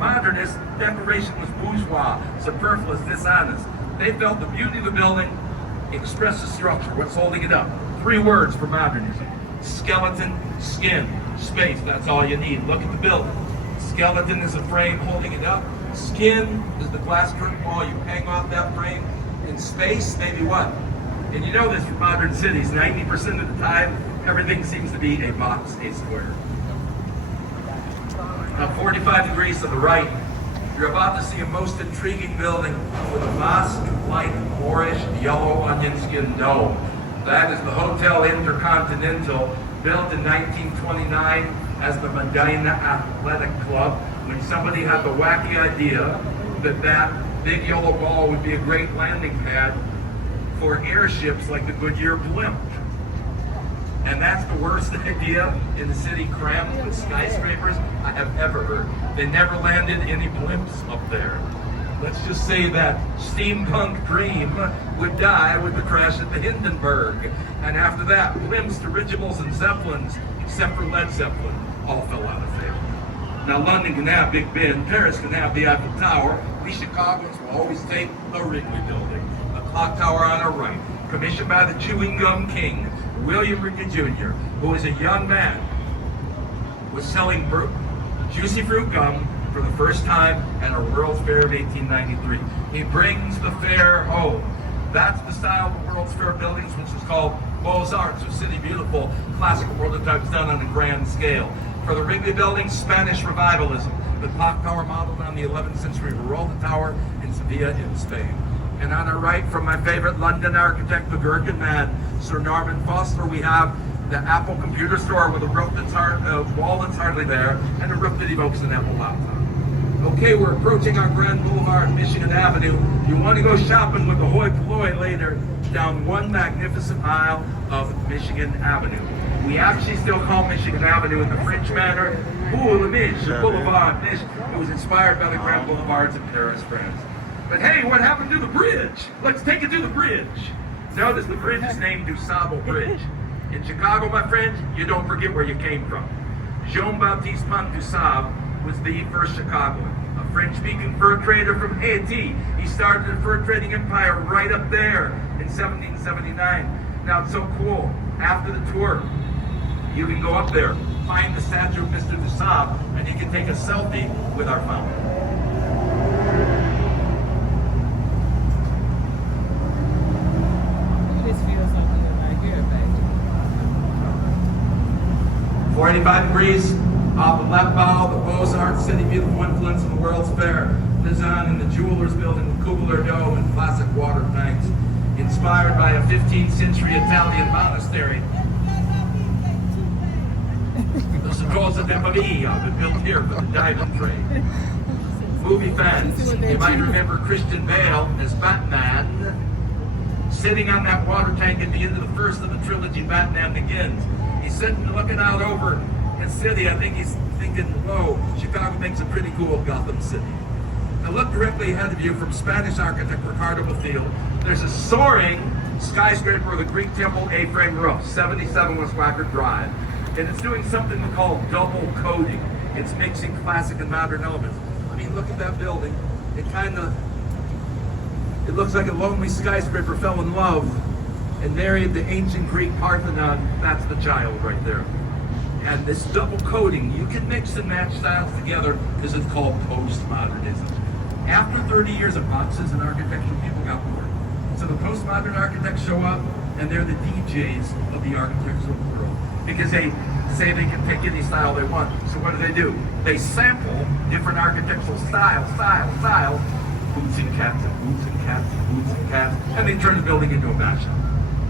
modernists, decoration was bourgeois, superfluous, dishonest. They felt the beauty of the building expressed the structure, what's holding it up. 3 words for modernism: skeleton, skin, space. That's all you need. Look at the building. Skeleton is a frame holding it up. Skin is the glass curtain wall. You hang off that frame. In space, maybe what? And you know this from modern cities, 90% of the time, everything seems to be a box, a square. Now 45 degrees to the right, you're about to see a most intriguing building with a mosque-like orange yellow onion skin dome. That is the Hotel Intercontinental, built in 1929 as the Medina Athletic Club, when somebody had the wacky idea that that big yellow ball would be a great landing pad for airships like the Goodyear blimp. And that's the worst idea in the city crammed with skyscrapers I have ever heard. They never landed any blimps up there. Let's just say that steampunk dream would die with the crash at the Hindenburg. And after that, blimps, dirigibles, and zeppelins, except for Led Zeppelin, all fell out of favor. Now London can have Big Ben, Paris can have the Eiffel Tower. We Chicagoans will always take the Wrigley Building, the clock tower on our right, commissioned by the chewing gum king, William Wrigley Jr., who as a young man was selling juicy fruit gum for the first time at a World's Fair of 1893. He brings the fair home. That's the style of the World's Fair buildings, which is called Beaux-Arts, or City Beautiful, classical prototypes done on a grand scale. For the Wrigley Building, Spanish revivalism, the clock tower modeled on the 11th century Giralda Tower in Sevilla in Spain. And on our right, from my favorite London architect, the Gherkin man, Sir Norman Foster, we have the Apple computer store with a wall that's hardly there, and a roof that evokes an Apple laptop. Okay, we're approaching our Grand Boulevard, Michigan Avenue. You want to go shopping with the hoi polloi later down one magnificent mile of Michigan Avenue. We actually still call Michigan Avenue in the French manner, Boulevard Mich. It was inspired by the Grand Boulevards in Paris, France. But hey, what happened to the bridge? Let's take it to the bridge. Notice the bridge is named DuSable Bridge. In Chicago, my friends, you don't forget where you came from. Jean-Baptiste Pont du Sable was the first Chicagoan, a French-speaking fur trader from Haiti. He started the fur trading empire right up there in 1779. Now it's so cool. After the tour, you can go up there, find the statue of Mr. DuSable, and you can take a selfie with our founder. This feels something like here, baby. 485 degrees off the left bow, the Beaux-Arts City Beautiful influence of the World's Fair. Design in the Jewelers Building with cupola dome and classic water tanks. Inspired by a 15th century Italian monastery. The Sacrosa de Pavia, been built here for the diamond trade. Movie fans, you might remember Christian Bale as Batman, sitting on that water tank at the end of the first of the trilogy, Batman Begins. He's sitting looking out over his city. I think he's thinking, whoa, Chicago makes a pretty cool Gotham City. Now look directly ahead of you from Spanish architect Ricardo Bofill. There's a soaring skyscraper with a Greek temple A-frame roof, 77 West Wacker Drive. And it's doing something called double coding. It's mixing classic and modern elements. I mean, look at that building. It looks like a lonely skyscraper fell in love and married the ancient Greek Parthenon. That's the child right there. And this double coding, you can mix and match styles together because it's called postmodernism. After 30 years of boxes and architecture, people got bored. So the postmodern architects show up and they're the DJs of the architectural world because they say they can pick any style they want. So what do? They sample different architectural styles, boots and cats and boots and cats and boots and cats, and they turn the building into a mashup.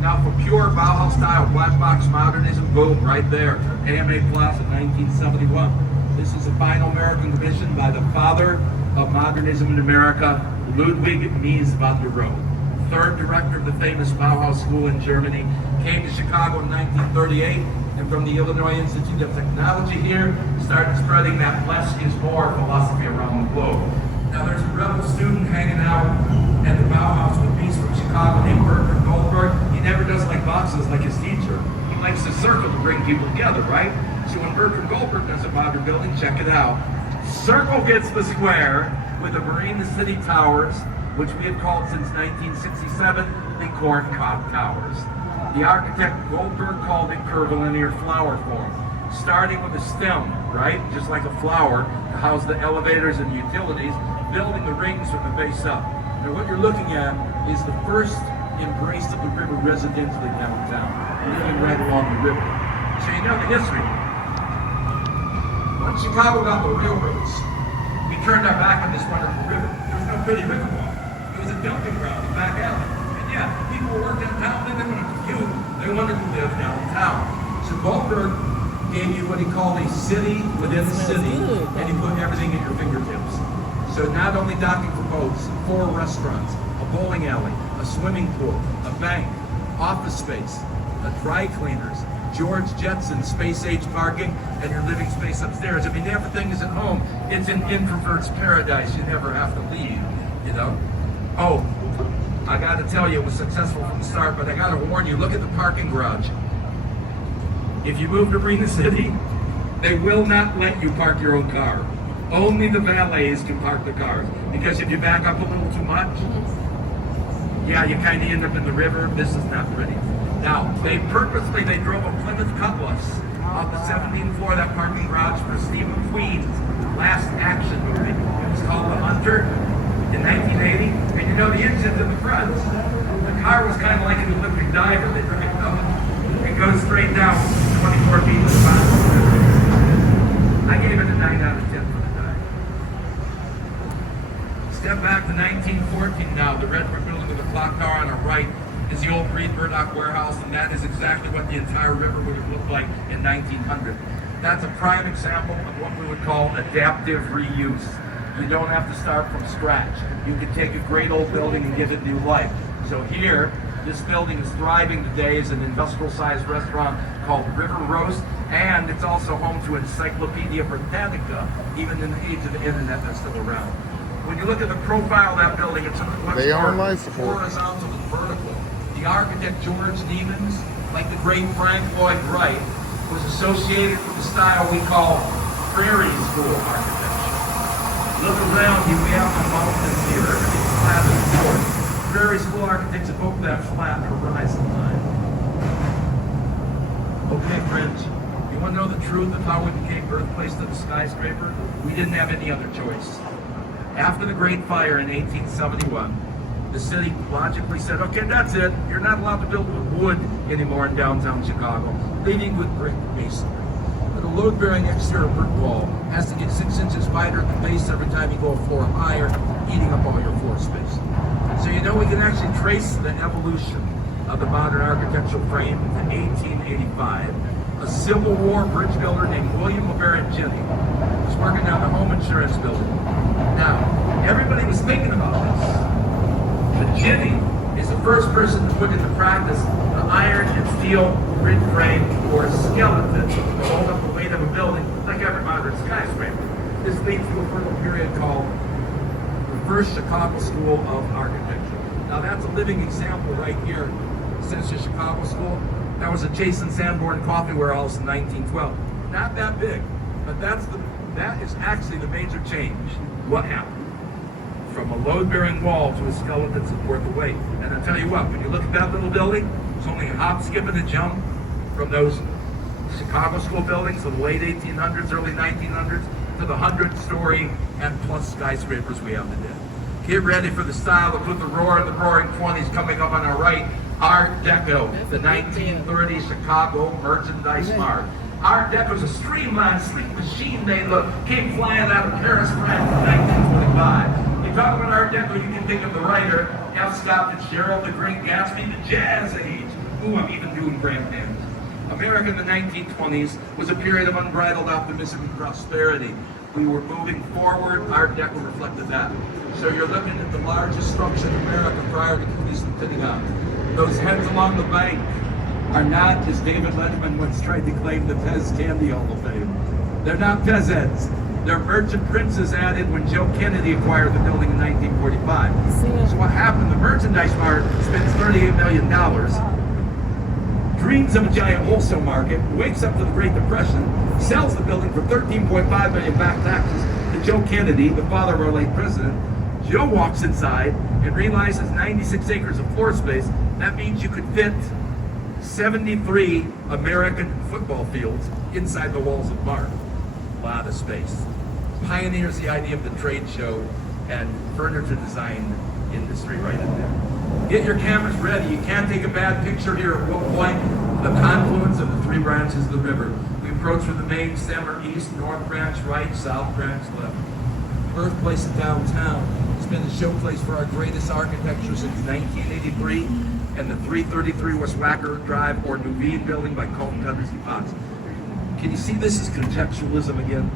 Now for pure Bauhaus style black box modernism, boom, right there. AMA Plaza, 1971. This is a final American commission by the father of modernism in America, Ludwig Mies van der Rohe. Third director of the famous Bauhaus School in Germany, came to Chicago in 1938, and from the Illinois Institute of Technology here, started spreading that less is more philosophy around the globe. Now there's a rebel student hanging out at the Bauhaus with Mies from Chicago named Bertrand Goldberg. He never does like boxes like his teacher. He likes to circle to bring people together, right? So when Bertrand Goldberg does a modern building, check it out. Circle gets the square with the Marina City Towers, which we had called since 1967 the Corn Cob Towers. The architect Goldberg called it curvilinear flower form, starting with a stem, right, just like a flower, to house the elevators and utilities, building the rings from the base up. Now what you're looking at is the first embrace of the river residentially downtown, living right along the river. So you know the history. Once Chicago got the railroads, we turned our back on this wonderful river. There was no pretty river walk. It was a dumping ground, a back alley. And yeah, people who worked downtown, they didn't want to commute. They wanted to live downtown. So Goldberg gave you what he called a city within a city, and he put everything at your fingertips. So not only docking for boats, 4 restaurants, a bowling alley, a swimming pool, a bank, office space, a dry cleaners, George Jetson space-age parking, and your living space upstairs. I mean, everything is at home. It's an introvert's paradise. You never have to leave, you know? Oh, I got to tell you, it was successful from the start, but I got to warn you, look at the parking garage. If you move to Marina City, they will not let you park your own car. Only the valets can park the cars. Because if you back up a little too much, yeah, you kind of end up in the river. This is not pretty. Now, they drove a Plymouth Cutlass off the 17th floor of that parking garage for Steve McQueen's last action movie. It was called The Hunter in 1980. And you know, the engine's in the front. The car was kind of like an Olympic diver. They drive it up. It goes straight down 24 feet to the bottom of the river. I gave it a 9 out of 10 for the dive. Step back to 1914 now. The red brick building with the clock tower on the right is the old Reed Murdoch warehouse, and that is exactly what the entire river would have looked like in 1900. That's a prime example of what we would call adaptive reuse. You don't have to start from scratch. You can take a great old building and give it new life. So here, this building is thriving today as an industrial-sized restaurant called River Roast, and it's also home to Encyclopedia Britannica, even in the age of the internet that's still around. When you look at the profile of that building, it's much more horizontal than vertical. The architect George Niemans, like the great Frank Lloyd Wright, was associated with the style we call Prairie School architecture. Look around you, we have the mountains here, everything's flat and short. Prairie School architects evoke that flat horizon line. Okay, friends, you want to know the truth of how we became birthplace to the skyscraper? We didn't have any other choice. After the Great Fire in 1871, the city logically said, okay, that's it. You're not allowed to build with wood anymore in downtown Chicago, leading with brick masonry. But a load-bearing exterior brick wall has to get 6 inches wider at the base every time you go a floor higher, eating up all your floor space. So you know we can actually trace the evolution of the modern architectural frame to 1885. A Civil War bridge builder named William LeBaron Jenney was working on the home insurance building. Now, everybody was thinking about this. But Jenney is the first person to put into practice the iron and steel grid frame or skeleton to hold up the weight of a building like every modern skyscraper. This leads to a fertile period called the first Chicago School of Architecture. Now that's a living example right here. Since the Chicago School, that was a Jason Sanborn coffee warehouse in 1912. Not that big, but that is actually the major change. What happened? From a load-bearing wall to a skeleton support the weight. And I'll tell you what, when you look at that little building, it's only a hop, skip, and a jump from those Chicago School buildings of the late 1800s, early 1900s, to the 100-story and plus skyscrapers we have today. Get ready for the style that put the roar and the roaring 20s coming up on our right. Art Deco, the 1930s Chicago Merchandise Mart. Art Deco is a streamlined, sleek machine-made look. Came flying out of Paris, France in 1925. You talk about Art Deco, you can think of the writer F. Scott Fitzgerald, The Great Gatsby, The Jazz Age. Ooh, I'm even doing brand names. America in the 1920s was a period of unbridled optimism and prosperity. We were moving forward. Art Deco reflected that. So you're looking at the largest structure in America prior to Cleveland Pentagon. Those heads along the bank are not, as David Letterman once tried to claim, the Pez Candy Hall of Fame. They're not Pez heads. They're merchant princes added when Joe Kennedy acquired the building in 1945. So what happened? The Merchandise Mart spends $38 million, dreams of a giant wholesale market, wakes up to the Great Depression, sells the building for $13.5 million back taxes to to Joe Kennedy, the father of our late president. Joe walks inside and realizes 96 acres of floor space. That means you could fit 73 American football fields inside the walls of Mart. A lot of space. Pioneers the idea of the trade show and furniture design industry right in there. Get your cameras ready. You can't take a bad picture here at Wolf Point, the confluence of the three branches of the river. We approach from the main stem or east, north branch right, south branch left. Birthplace of downtown. It's been the showplace for our greatest architecture since 1983, and the 333 West Wacker Drive or Nuveen building by Colton Cutters and Fox. Can you see this is contextualism again?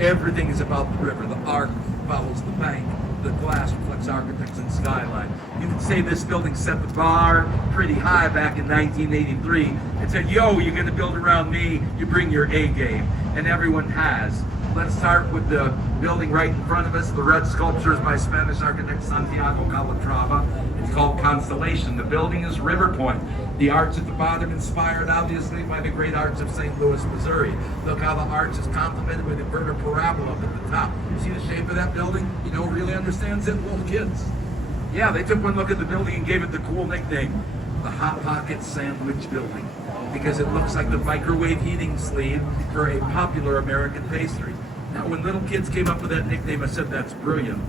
Everything is about the river. The arc follows the bank. The glass reflects architects and skyline. You can say this building set the bar pretty high back in 1983 and said, yo, you're going to build around me, you bring your A game. And everyone has. Let's start with the building right in front of us. The red sculpture is by Spanish architect Santiago Calatrava. It's called Constellation. The building is River Point. The arch at the bottom inspired obviously by the great arch of St. Louis, Missouri. Look how the arch is complemented with inverted parabola up at the top. You see the shape of that building? You know who really understands it? Little kids. Yeah, they took one look at the building and gave it the cool nickname, the Hot Pocket Sandwich Building, because it looks like the microwave heating sleeve for a popular American pastry. Now, when little kids came up with that nickname, I said, that's brilliant,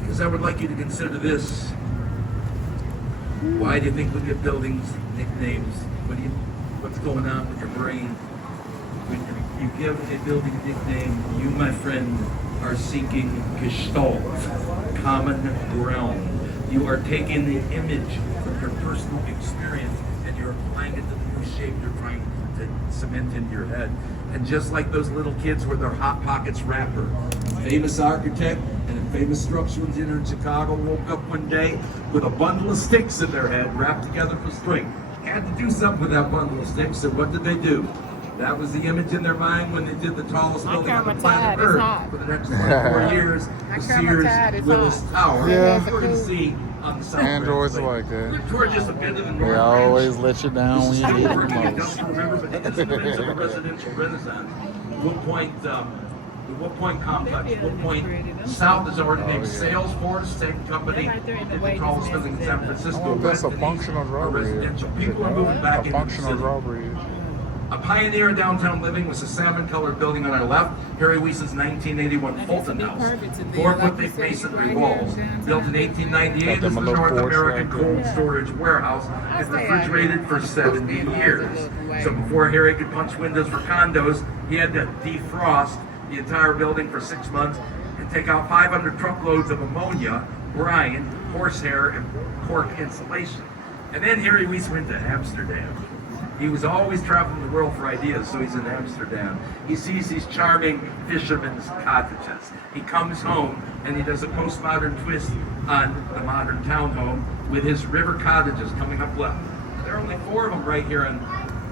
because I would like you to consider this. Why do you think we give buildings nicknames? What's going on with your brain? When you give a building a nickname, you, my friend, are seeking gestalt, common ground. You are taking the image from your personal experience and you're applying it to the new shape you're trying to cement into your head. And just like those little kids with their Hot Pockets wrapper, famous architect and a famous structural engineer in Chicago woke up one day with a bundle of sticks in their head wrapped together for string. Had to do something with that bundle of sticks, so what did they do? That was the image in their mind when they did the tallest building on the planet Earth for the next 24 years, the Sears Willis Tower. Yeah. We're going to see on the south. Androids like that. We're just a bit of the They North always Branch. let you down when you need Working them in most. Industrial River, but it is the roots of a residential renaissance. Wood Point, the Wood Point complex, Wood Point South is already named Salesforce, same company that the tallest building in San Francisco. Oh, that's a West functional Denise, are drawbridge. residential. People are moving back A into the functional city. drawbridge. A pioneer in downtown living was a salmon-colored building on our left, Harry Weiss's 1981 Fulton House. 4-foot thick masonry walls. Built in 1898 as the North American cold storage warehouse and refrigerated for 70 years. So before Harry could punch windows for condos, he had to defrost the entire building for 6 months and take out 500 truckloads of ammonia, brine, horsehair, and cork insulation. And then Harry Weiss went to Amsterdam. He was always traveling the world for ideas, so he's in Amsterdam. He sees these charming fishermen's cottages. He comes home and he does a postmodern twist on the modern townhome with his river cottages coming up left. There are only 4 of them right here, and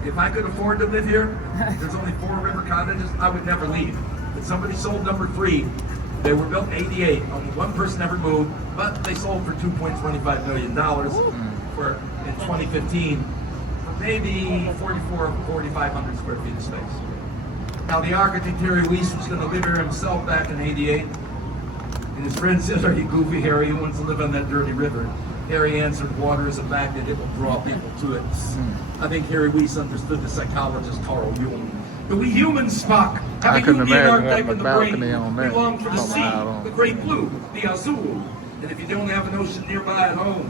if I could afford to live here, there's only 4 river cottages, I would never leave. But somebody sold number 3. They were built in '88. Only one person ever moved, but they sold for $2.25 million for in 2015. Maybe 4,500 square feet of space. Now the architect Harry Weiss was going to live here himself back in '88. And his friend said, are you goofy, Harry? Who wants to live on that dirty river? Harry answered, water is a magnet, it will draw people to it. I think Harry Weiss understood the psychologist Carl Jung. But we humans, Spock, have I a couldn't unique imagine archetype having in a the brain. balcony on that. We long for the Come sea, out. the great blue, the azul. And if you don't have an ocean nearby at home,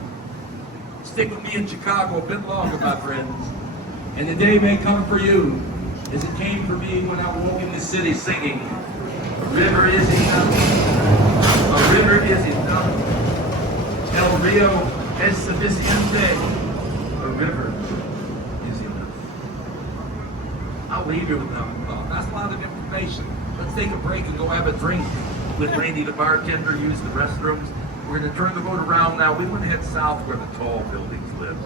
stick with me in Chicago a bit longer, my friends. And the day may come for you, as it came for me when I woke in this city singing, a river is enough, a river is enough. El Rio es suficiente, a river is enough. I'll leave you with that. That's a lot of information. Let's take a break and go have a drink with Randy the bartender, use the restrooms. We're going to turn the boat around now. We want to head south where the tall buildings live.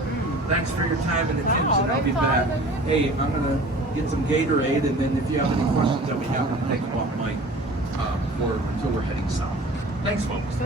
Thanks for your time and attention. I'll be back. Hey, I'm going to get some Gatorade, and then if you have any questions that we have, we'll take them off mic until we're heading south. Thanks, folks.